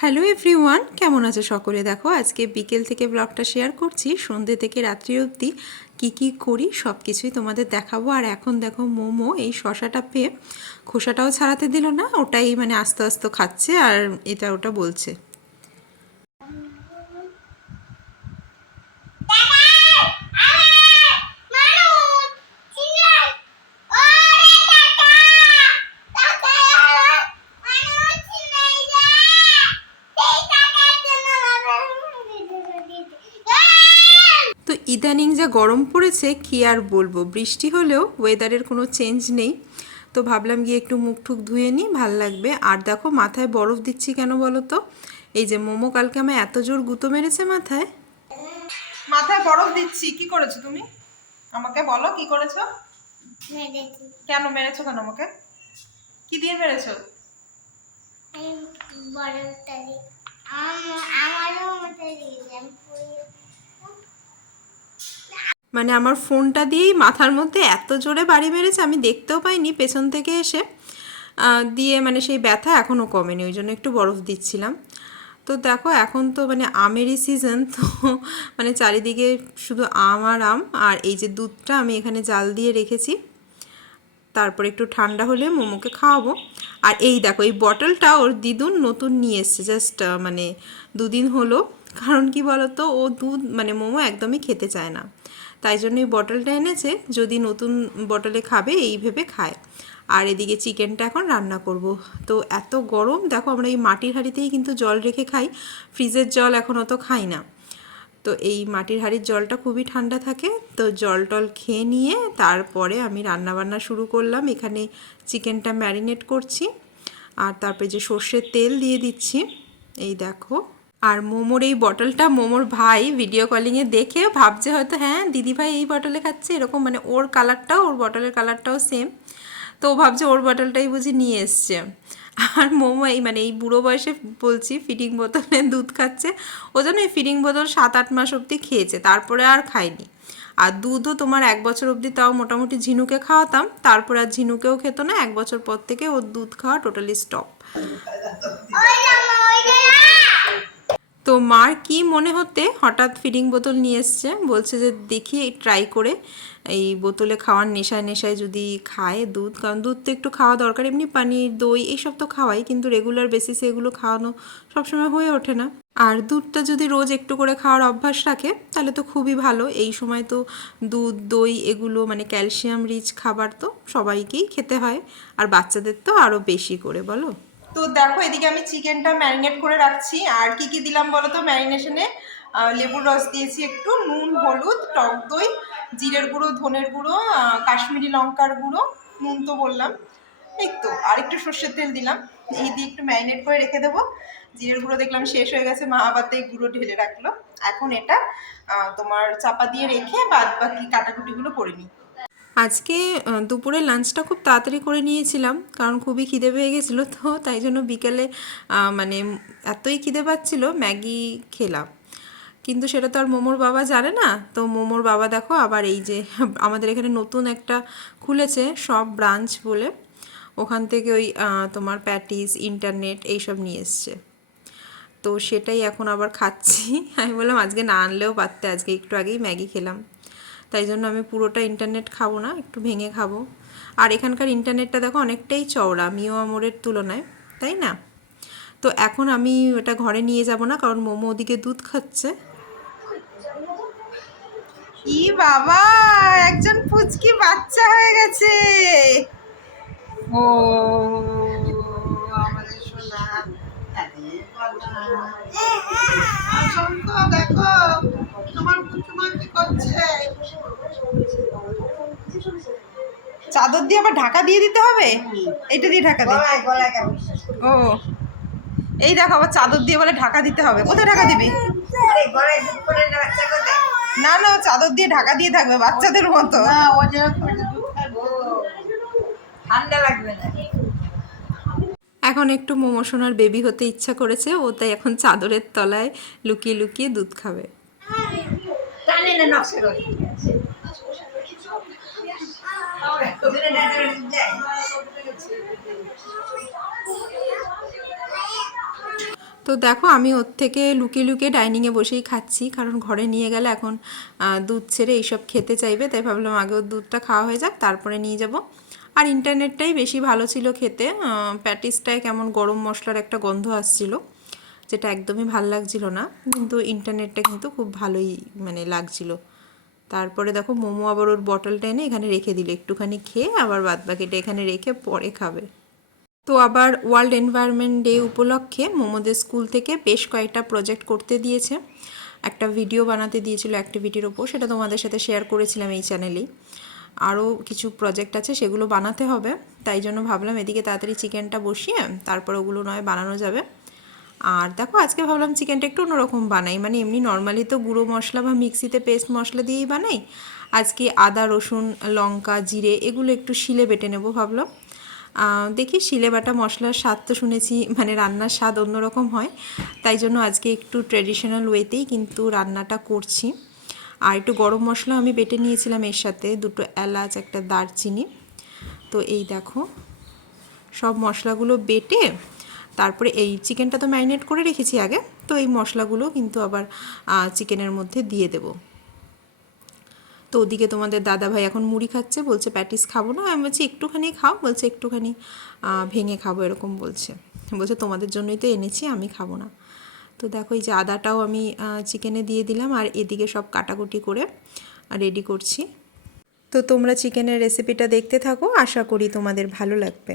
Hello everyone, কেমন আছো সকলে? দেখো আজকে বিকেল থেকে ব্লগটা শেয়ার করছি। সন্ধ্যে থেকে রাত্রি অবধি কী করি সব কিছুই তোমাদের দেখাবো। আর এখন দেখো মোমো এই শশাটা পেয়ে খোসাটাও ছাড়াতে দিল না, ওটাই মানে আস্তে আস্তে খাচ্ছে আর এটা ওটা বলছে। তো ইদানিং যা গরম পড়েছে কি আর বলবো, বৃষ্টি হলেও ওয়েদারের কোনো চেঞ্জ নেই। তো ভাবলাম গিয়ে একটু মুখ টুক ধুয়ে নিই, ভাল লাগবে। আর দেখো মাথায় বরফ দিচ্ছি কেন বলো তো? এই যে মোমো কালকে আমায় এত জোর গুঁতো মেরেছে মাথায়, মাথায় বরফ দিচ্ছি। কি করেছো তুমি? আমাকে বলো কি করেছো? কেন মেরেছো? কেন আমাকে কি দিয়ে মেরেছো? মানে আমার ফোনটা দিয়েই মাথার মধ্যে এত জোরে বাড়ি মেরেছে, আমি দেখতেও পাইনি পেছন থেকে এসে দিয়ে, মানে সেই ব্যথা এখনও কমেনি, ওই জন্য একটু বরফ দিচ্ছিলাম। তো দেখো এখন তো মানে আমেরই সিজন, তো মানে চারিদিকে শুধু আম আর আম। আর এই যে দুধটা আমি এখানে জাল দিয়ে রেখেছি, তারপর একটু ঠান্ডা হলে মোমোকে খাওয়াবো। আর এই দেখো এই বটলটা ওর দিদুন নতুন নিয়ে এসছে, জাস্ট মানে দুদিন হলো। কারণ কি বলতো, ও দুধ মানে মোমো একদমই খেতে চায় না, তাই জন্য এই বটলটা এনেছে, যদি নতুন বটলে খাবে এই ভেবে খায়। আর এদিকে চিকেনটা এখন রান্না করব। তো এত গরম দেখো, আমরা এই মাটির হাঁড়িতেই কিন্তু জল রেখে খাই, ফ্রিজের জল এখন অত খাই না। তো এই মাটির হাঁড়ির জলটা খুবই ঠান্ডা থাকে। তো জল টল খেয়ে নিয়ে তারপরে আমি রান্নাবান্না শুরু করলাম। এখানে চিকেনটা ম্যারিনেট করছি, আর তারপরে যে সর্ষের তেল দিয়ে দিচ্ছি, এই দেখো। আর মোমোর এই বটলটা মোমোর ভাই ভিডিও কলিংয়ে দেখে ভাবছে হয়তো হ্যাঁ দিদিভাই এই বটলে খাচ্ছে, এরকম মানে ওর কালারটাও, ওর বটলের কালারটাও সেম। তো ও ভাবছে ওর বটলটাই বুঝি নিয়ে এসছে। আর মোমো এই মানে এই বুড়ো বয়সে বলছি ফিডিং বোতলে দুধ খাচ্ছে। ও যেন এই ফিডিং বোতল 7-8 মাস অবধি খেয়েছে, তারপরে আর খায়নি। আর দুধও তোমার 1 বছর অবধি তাও মোটামুটি ঝিনুকে খাওয়াতাম, তারপর আর ঝিনুকেও খেতো না। 1 বছর পর থেকে ওর দুধ খাওয়া টোটালি স্টপ। তো মার কি মনে হতে হঠাৎ ফিডিং বোতল নিয়ে এসছে, বলছে যে দেখি ট্রাই করে এই বোতলে খাওয়ার নেশায় নেশায় যদি খায় দুধ, কারণ দুধ তো একটু খাওয়া দরকার, এমনি পানির দই এইসব তো খাওয়াই, কিন্তু রেগুলার বেসিসে এগুলো খাওয়ানো সবসময় হয়ে ওঠে না। আর দুধটা যদি রোজ একটু করে খাওয়ার অভ্যাস রাখে তাহলে তো খুবই ভালো। এই সময় তো দুধ দই এগুলো মানে ক্যালসিয়াম রিচ খাবার, তো সবাইকেই খেতে হয়, আর বাচ্চাদের তো আরও বেশি করে, বলো। তো দেখো এদিকে আমি চিকেনটা ম্যারিনেট করে রাখছি। আর কি কি দিলাম বলো তো ম্যারিনেশনে? লেবুর রস দিয়েছি একটু, নুন হলুদ টক দই, জিরের গুঁড়ো ধনের গুঁড়ো, কাশ্মীরি লঙ্কার গুঁড়ো, নুন তো বললাম, এই তো আর একটু সর্ষের তেল দিলাম। এই দিয়ে একটু ম্যারিনেট করে রেখে দেবো। জিরের গুঁড়ো দেখলাম শেষ হয়ে গেছে, মা আবার এই গুঁড়ো ঢেলে রাখলো। এখন এটা তোমার চাপা দিয়ে রেখে বাদ বাকি কাটাকুটিগুলো করে নিই। আজকে দুপুরে লাঞ্চটা খুব তাড়াতাড়ি করে নিয়েছিলাম, কারণ খুবই খিদে পেয়ে গেছিলো। তো তাই জন্য বিকেলে মানে এতই খিদে পাচ্ছিল ম্যাগি খেলাম। কিন্তু সেটা তো আর মোমোর বাবা জানে না। তো মোমোর বাবা দেখো আবার এই যে আমাদের এখানে নতুন একটা খুলেছে সব ব্রাঞ্চ বলে, ওখান থেকে ওই তোমার প্যাটিস ইন্টারনেট এইসব নিয়ে এসছে। তো সেটাই এখন আবার খাচ্ছি। আমি বললাম আজকে না আনলেও পারতে, আজকে একটু আগেই ম্যাগি খেলাম। তাই জন্য আমি পুরোটা ইন্টারনেট খাবো না, একটু ভেঙে খাবো। আর এখানকার ইন্টারনেটটা দেখো অনেকটাই চওড়া মিও আমরের তুলনায়, তাই না? তো এখন আমি ওটা ঘরে নিয়ে যাব না, কারণ মোমো ওদিকে দুধ খাচ্ছে। ই বাবা, একজন পুচকি বাচ্চা হয়ে গেছে। ও আমাদের সোনা, দেখো তোমার পুচুমা কি করছে। চাদর দিয়ে আবার ঢাকা দিয়ে দিতে হবে? এইটা দিয়ে ঢাকা দিই? ও এই দেখো আবার চাদর দিয়ে বলে ঢাকা দিতে হবে। কোথায় ঢাকা দিবি? না না, চাদর দিয়ে ঢাকা দিয়ে থাকবে বাচ্চাদের মতো। ঠান্ডা লাগবে না। এখন একটু মোমো সোনার বেবি হতে ইচ্ছা করেছে, ও তাই এখন চাদরের তলায় লুকিয়ে লুকিয়ে দুধ খাবে। তো দেখো আমি ওর থেকে লুকিয়ে লুকিয়ে ডাইনিংয়ে বসেই খাচ্ছি, কারণ ঘরে নিয়ে গেলে এখন দুধ ছেড়ে এইসব খেতে চাইবে, তাই ভাবলাম আগে ওর দুধটা খাওয়া হয়ে যাক তারপরে নিয়ে যাব। আর ইন্টারনেটটাই বেশি ভালো ছিল খেতে, প্যাটিসটায় কেমন গরম মশলার একটা গন্ধ আসছিল, যেটা একদমই ভাল লাগছিল না, কিন্তু ইন্টারনেটটা কিন্তু খুব ভালোই মানে লাগছিল। তারপরে দেখো মোমো আবার ওর বটলটা এনে এখানে রেখে দিল, একটুখানি খেয়ে আবার বাদবাকিটা এখানে রেখে পরে খাবে। তো আবার ওয়ার্ল্ড এনভায়রনমেন্ট ডে উপলক্ষে মোমোদের স্কুল থেকে বেশ কয়েকটা প্রজেক্ট করতে দিয়েছে, একটা ভিডিও বানাতে দিয়েছিল অ্যাক্টিভিটির ওপর, সেটা তোমাদের সাথে শেয়ার করেছিলাম এই চ্যানেলেই। আরও কিছু প্রজেক্ট আছে সেগুলো বানাতে হবে, তাই জন্য ভাবলাম এদিকে তাড়াতাড়ি চিকেনটা বসিয়ে তারপর ওগুলো নয় বানানো যাবে। আর দেখো আজকে ভাবলাম চিকেনটা একটু অন্যরকম বানাই, মানে এমনি নর্মালি তো গুঁড়ো মশলা বা মিক্সিতে পেস্ট মশলা দিয়েই বানাই, আজকে আদা রসুন লঙ্কা জিরে এগুলো একটু শিলে বেটে নেবো ভাবলাম। দেখি শিলে বাটা মশলার স্বাদ তো শুনেছি মানে রান্নার স্বাদ অন্যরকম হয়, তাই জন্য আজকে একটু ট্র্যাডিশনাল ওয়েতেই কিন্তু রান্নাটা করছি। আর একটু গরম মশলা আমি বেটে নিয়েছিলাম এর সাথে, দুটো এলাচ একটা দারচিনি। তো এই দেখো সব মশলাগুলো বেটে তারপরে এই চিকেনটা তো ম্যারিনেট করে রেখেছি আগে, তো এই মশলাগুলো কিন্তু আবার চিকেনের মধ্যে দিয়ে দেবো। তো ওদিকে তোমাদের দাদা ভাই এখন মুড়ি খাচ্ছে, বলছে প্যাটিস খাবো না, আমি বলছি একটুখানি খাও, বলছে একটুখানি ভেঙে খাবো এরকম বলছে, বলছে তোমাদের জন্যই তো এনেছি আমি খাবো না। তো দেখো এই যে আদাটাও আমি চিকেনে দিয়ে দিলাম, আর এদিকে সব কাটাকুটি করে রেডি করছি। তো তোমরা চিকেনের রেসিপিটা দেখতে থাকো, আশা করি তোমাদের ভালো লাগবে।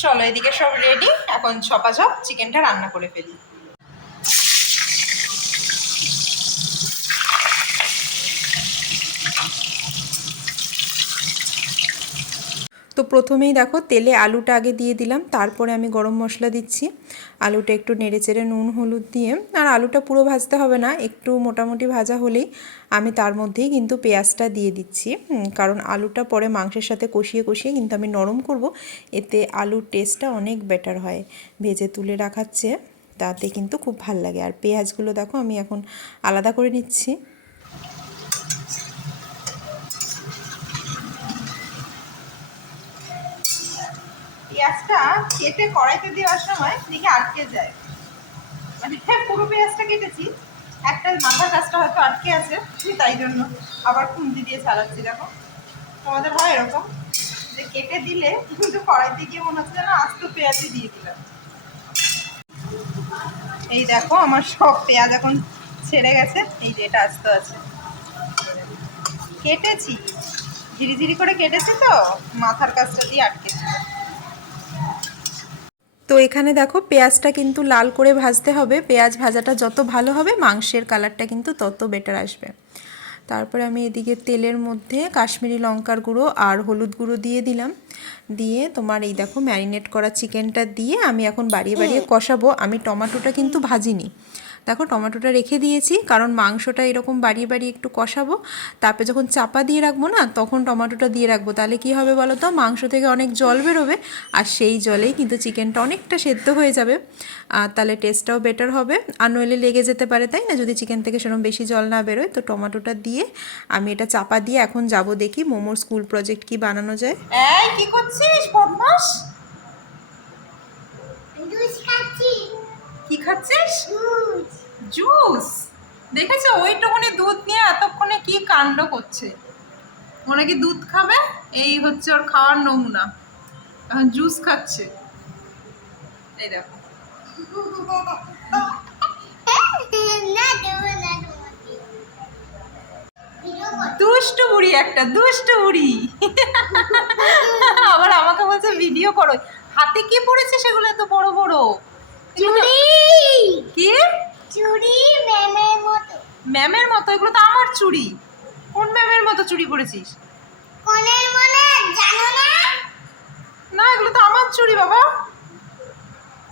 চলো এদিকে সব রেডি, এখন ঝপাঝপ চিকেনটা রান্না করে ফেলি। তো প্রথমেই দেখো তেলে আলুটা আগে দিয়ে দিলাম, তারপরে আমি গরম মশলা দিচ্ছি, আলুটা একটু নেড়েচেড়ে নুন হলুদ দিয়ে, আর আলুটা পুরো ভাজতে হবে না, একটু মোটামুটি ভাজা হলেই আমি তার মধ্যেই কিন্তু পেঁয়াজটা দিয়ে দিচ্ছি, কারণ আলুটা পরে মাংসের সাথে কষিয়ে কষিয়ে কিন্তু আমি নরম করব, এতে আলুর টেস্টটা অনেক বেটার হয় ভেজে তুলে রাখাচ্ছে, তাতে কিন্তু খুব ভাল লাগে। আর পেঁয়াজগুলো দেখো আমি এখন আলাদা করে নিচ্ছি। পেঁয়াজটা কেটে কড়াইতে দেওয়ার সময় দেখে আটকে যায়, মানে পুরো পেঁয়াজটা কেটেছি, একটা মাথার কাজটা হয়তো আটকে আছে, তাই জন্য আবার খুন্তি দিয়ে চালাচ্ছি। দেখো তোমাদের হয় এরকম যে কেটে দিলে কিন্তু কড়াইতে গিয়ে মনে হচ্ছে যেন আস্ত পেঁয়াজই দিয়ে দিলাম। এই দেখো আমার সব পেঁয়াজ এখন ছেড়ে গেছে, এই যে এটা আস্ত আছে, কেটেছি ঝিরিঝিরি করে কেটেছি, তো মাথার কাজটা দিয়ে আটকেছি। তো এখানে দেখো পেঁয়াজটা কিন্তু লাল করে ভাজতে হবে, পেঁয়াজ ভাজাটা যত ভালো হবে মাংসের কালারটা কিন্তু তত বেটার আসবে। তারপরে আমি এদিকে তেলের মধ্যে কাশ্মীরি লঙ্কার গুঁড়ো আর হলুদ গুঁড়ো দিয়ে দিলাম, দিয়ে তোমার এই দেখো ম্যারিনেট করা চিকেনটা দিয়ে আমি এখন বাড়িয়ে বাড়িয়ে কষাবো। আমি টমেটোটা কিন্তু ভাজিনি, দেখো টমেটোটা রেখে দিয়েছি, কারণ মাংসটা এরকম বাড়িয়ে বাড়িয়ে একটু কষাবো, তারপরে যখন চাপা দিয়ে রাখবো না তখন টমেটোটা দিয়ে রাখবো, তাহলে কি হবে বলো তো, মাংস থেকে অনেক জল বেরোবে, আর সেই জলেই কিন্তু চিকেনটা অনেকটা সেদ্ধ হয়ে যাবে, আর তাহলে টেস্টটাও বেটার হবে, আর নইলে লেগে যেতে পারে, তাই না, যদি চিকেন থেকে সেরকম বেশি জল না বেরোয়। তো টমেটোটা দিয়ে আমি এটা চাপা দিয়ে এখন যাব দেখি মোমোর স্কুল প্রজেক্ট কি বানানো যায়। এই কি করছিস বদমাস? কি খাচ্ছিস? জুস। দেখেছো ওইটুকুনি দুধ নিয়ে এতক্ষণে কি কাণ্ড করছে, ওরা কি দুধ খাবে, এই হচ্ছে ওর খাওয়ার নমুনা, এখন জুস খাচ্ছে, এই দেখো। দুষ্টু বুড়ি একটা, দুষ্টু বুড়ি। আবার আমাকে বলছে ভিডিও করো, হাতে কি পড়েছে সেগুলো এত বড় বড়, কি চুড়ি? ম্যামের মতো। ম্যামের মতো? এগুলো তো আমার চুড়ি। কোন ম্যামের মতো চুড়ি পরেছিস? কোনের মনে জানো না? না এগুলো তো আমার চুড়ি বাবা।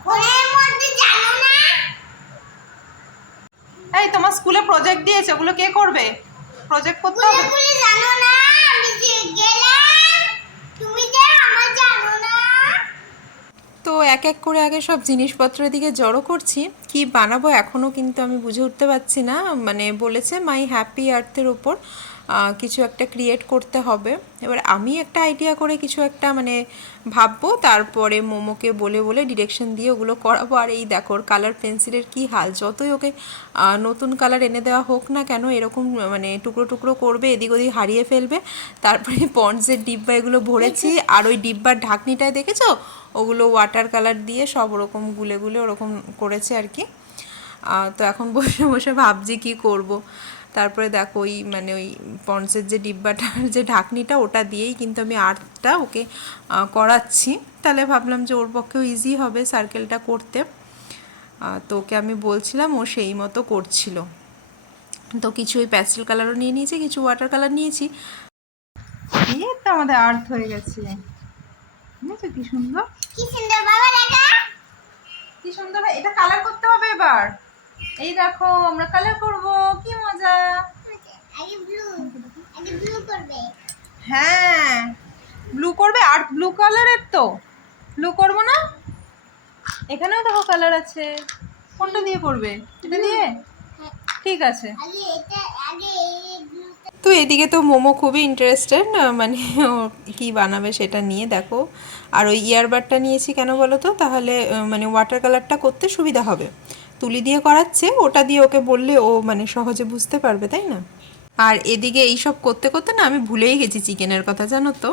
কোনের মধ্যে জানো না? এই তোমার স্কুলে প্রজেক্ট দিয়েছে, ওগুলো কে করবে? প্রজেক্ট করতে হবে। তুমি জানো না, আমি যে গেলাম, তুমি যে আমার জানো না। তো এক এক করে আগে সব জিনিসপত্রের দিকে জড়ো করছি, কি বানাবো এখনও কিন্তু আমি বুঝে উঠতে পারছি না, মানে বলেছে মাই হ্যাপি আর্থের ওপর, কিছু একটা ক্রিয়েট করতে হবে। এবার আমি একটা আইডিয়া করে কিছু একটা মানে ভাববো, তারপরে মোমোকে বলে বলে ডিরেকশন দিয়ে ওগুলো করাবো। আর এই দেখো ওর কালার পেন্সিলের কী হাল, যতই ওকে নতুন কালার এনে দেওয়া হোক না কেন এরকম মানে টুকরো টুকরো করবে, এদিক ওদিক হারিয়ে ফেলবে। তারপরে পন্ডসের ডিব্বা এগুলো ভরেছি, আর ওই ডিব্বার ঢাকনিটায় দেখেছো ওগুলো ওয়াটার কালার দিয়ে সব ওরকম গুলে গুলে ওরকম করেছে আর কি। তো এখন বসে বসে ভাবছি কী করব। তারপরে দেখো ওই মানে ওই পন্ডসের যে ডিব্বাটার যে ঢাকনিটা ওটা দিয়েই কিন্তু আমি আর্টটা ওকে করাচ্ছি। তাহলে ভাবলাম যে ওর পক্ষেও ইজি হবে সার্কেলটা করতে। তো ওকে আমি বলছিলাম, ও সেই মতো করছিল। তো কিছু ওই প্যাস্টেল কালারও নিয়ে নিয়েছি, কিছু ওয়াটার কালার নিয়েছি। এই তো আমাদের আর্ট হয়ে গেছে, বুঝেছো কি সুন্দর, কি সুন্দর বাবা দেখা, কি সুন্দর। এটা কালার করতে হবে এবার। এই দেখো আমরা কালার করব, কি মজা। আগে ব্লু করবে। হ্যাঁ ব্লু করবে, আর ব্লু কালারের তো ব্লু করব না। এখানেও দেখো কালার আছে, কোনটা দিয়ে করবে? এটা দিয়ে? ঠিক আছে। আগে এটা আগে এই ব্লুটা। তো এদিকে তো মোমো খুবই ইন্টারেস্টেড, মানে ও কী বানাবে সেটা নিয়ে দেখো। আর ওই ইয়ারবাডটা নিয়েছি কেন বলো তো, তাহলে মানে ওয়াটার কালারটা করতে সুবিধা হবে। তুলি দিয়ে করাচ্ছে, ওটা দিয়ে ওকে বললে ও মানে সহজে বুঝতে পারবে, তাই না? আর এদিকে এইসব করতে করতে না আমি ভুলেই গেছি চিকেনের কথা, জানো তো।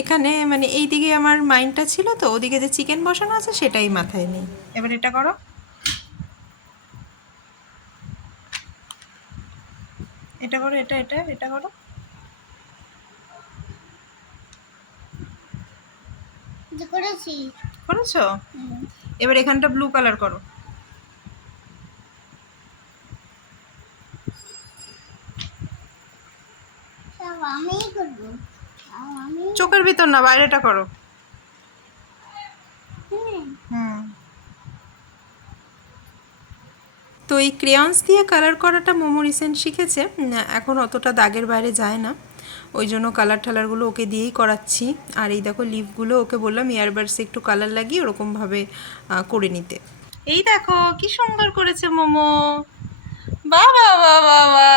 এখানে মানে এই দিকে আমার মাইন্ডটা ছিল, তো ওদিকে যে চিকেন বসানো আছে সেটাই মাথায় নেই। এবার এটা করো, এটা করো, এটা এটা এটা করো। যে করেছি। করেছো? এবার এখানটা ব্লু কালার করো। সব আমিই করব। আমি চোখের ভিতর না, বাইরেটা করো। হুম। হুম। তো এই ক্রেয়ন্স দিয়ে কালার করাটা মোমো রিসেন্ট শিখেছে, এখন অতটা দাগের বাইরে যায় না, ওই জন্য কালার ঠালারগুলো ওকে দিয়েই করাচ্ছি। আর এই দেখো লিপগুলো ওকে বললাম ইয়ারবাডসে একটু কালার লাগিয়ে ওরকমভাবে করে নিতে। এই দেখো কি সুন্দর করেছে মোমো, বাবা বাবা বাবা।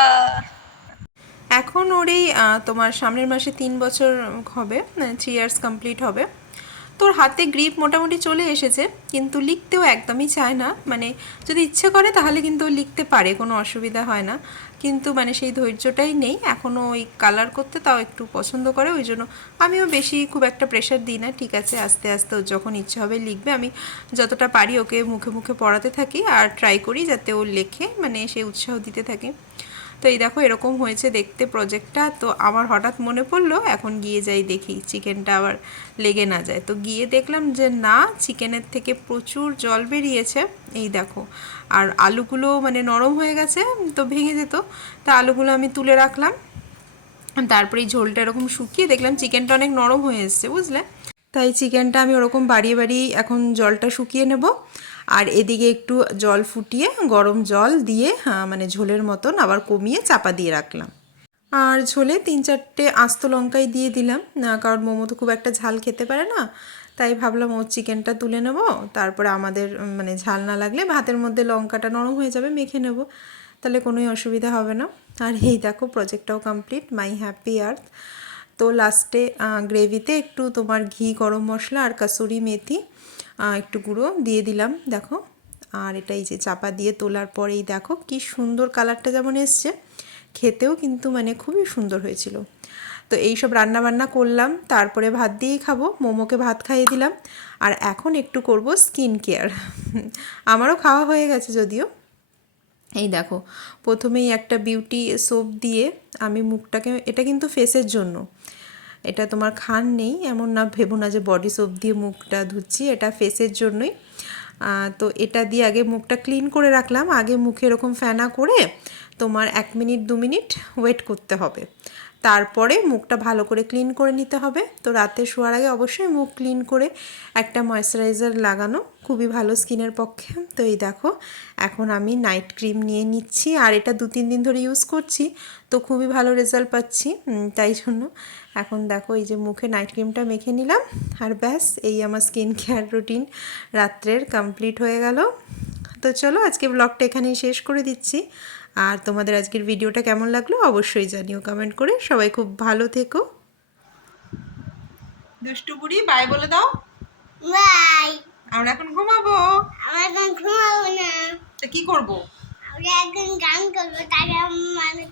এখন ওর এই তোমার সামনের মাসে 3 বছর হবে, 3 ইয়ার্স কমপ্লিট হবে। তোর হাতে গ্রিপ মোটামুটি চলে এসেছে, কিন্তু লিখতেও একদমই চায় না। মানে যদি ইচ্ছে করে তাহলে কিন্তু ও লিখতে পারে, কোনো অসুবিধা হয় না, কিন্তু মানে সেই ধৈর্যটাই নেই এখনও। ওই কালার করতে তাও একটু পছন্দ করে, ওই জন্য আমিও বেশি খুব একটা প্রেশার দিই না। ঠিক আছে, আস্তে আস্তে ওর যখন ইচ্ছে হবে লিখবে, আমি যতটা পারি ওকে মুখে মুখে পড়াতে থাকি আর ট্রাই করি যাতে ও লেখে, মানে সেই উৎসাহ দিতে থাকি। তো এই দেখো এরকম হয়েছে দেখতে প্রজেক্টটা। তো আমার হঠাৎ মনে পড়লো এখন গিয়ে যাই দেখি চিকেনটা আবার লেগে না যায়। তো গিয়ে দেখলাম যে না, চিকেনের থেকে প্রচুর জল বেরিয়েছে, এই দেখো। আর আলুগুলো মানে নরম হয়ে গেছে, তো ভেঙে যেত। তা আলুগুলো আমি তুলে রাখলাম, তারপরে এই ঝোলটা এরকম শুকিয়ে দেখলাম চিকেনটা অনেক নরম হয়ে এসছে, বুঝলে। তাই চিকেনটা আমি ওরকম বাড়িয়ে বাড়িয়ে এখন জলটা শুকিয়ে নেব। আর এদিকে একটু জল ফুটিয়ে গরম জল দিয়ে মানে ঝোলের মতন আবার কমিয়ে চাপা দিয়ে রাখলাম। আর ঝোলে 3-4টে আস্ত লঙ্কাই দিয়ে দিলাম, কারণ মোমো তো খুব একটা ঝাল খেতে পারে না। তাই ভাবলাম ওর চিকেনটা তুলে নেব, তারপরে আমাদের মানে ঝাল না লাগলে ভাতের মধ্যে লঙ্কাটা নরম হয়ে যাবে, মেখে নেব, তাহলে কোনোই অসুবিধা হবে না। আর এই দেখো প্রজেক্টটাও কমপ্লিট, মাই হ্যাপি আর্থ। তো লাস্টে গ্রেভিতে একটু তোমার ঘি, গরম মশলা আর কাসুরি মেথি একটু গুঁড়ো দিয়ে দিলাম, দেখো। আর এটাই যে চাপা দিয়ে তোলার পরেই দেখো কি সুন্দর কালারটা যেমন এসছে, খেতেও কিন্তু মানে খুবই সুন্দর হয়েছিল। তো এই সব রান্নাবান্না করলাম, তারপরে ভাত দিয়েই খাবো, মোমোকে ভাত খাইয়ে দিলাম। আর এখন একটু করব স্কিন কেয়ার। আমারও খাওয়া হয়ে গেছে যদিও। এই দেখো প্রথমেই একটা বিউটি সোপ দিয়ে আমি মুখটাকে, এটা কিন্তু ফেসের জন্য, এটা তোমার খান নেই এমন না, ভেবো না যে বডি সোপ দিয়ে মুখটা ধুচ্ছি, এটা ফেসের জন্যই। তো এটা দিয়ে আগে মুখটা ক্লিন করে রাখলাম, আগে মুখে এরকম ফেনা করে তোমার 1 মিনিট 2 মিনিট ওয়েট করতে হবে, তারপরে মুখটা ভালো করে ক্লিন করে নিতে হবে। তো রাতে শোয়ার আগে অবশ্যই মুখ ক্লিন করে একটা ময়েশ্চারাইজার লাগানো খুবই ভালো স্কিনের পক্ষে। তো এই দেখো এখন আমি নাইট ক্রিম নিয়ে নিচ্ছি, আর এটা 2-3 দিন ধরে ইউজ করছি, তো খুবই ভালো রেজাল্ট পাচ্ছি। তাই জন্য এখন দেখো এই যে মুখে নাইট ক্রিমটা মেখে নিলাম, আর ব্যাস এই আমার স্কিন কেয়ার রুটিন রাত্রের কমপ্লিট হয়ে গেল। তো চলো আজকে ব্লগটা এখানেই শেষ করে দিচ্ছি। আর তোমাদের আজকের ভিডিওটা কেমন লাগলো অবশ্যই জানিও কমেন্ট করে। সবাই খুব ভালো থেকো। দুষ্টু বুড়ি বাই বলে দাও। বাই। আমরা এখন ঘুমাবো। আমরা এখন ঘুমাবো না, তা কি করবো? আমরা এখন গান করবো, তাকে মানুষ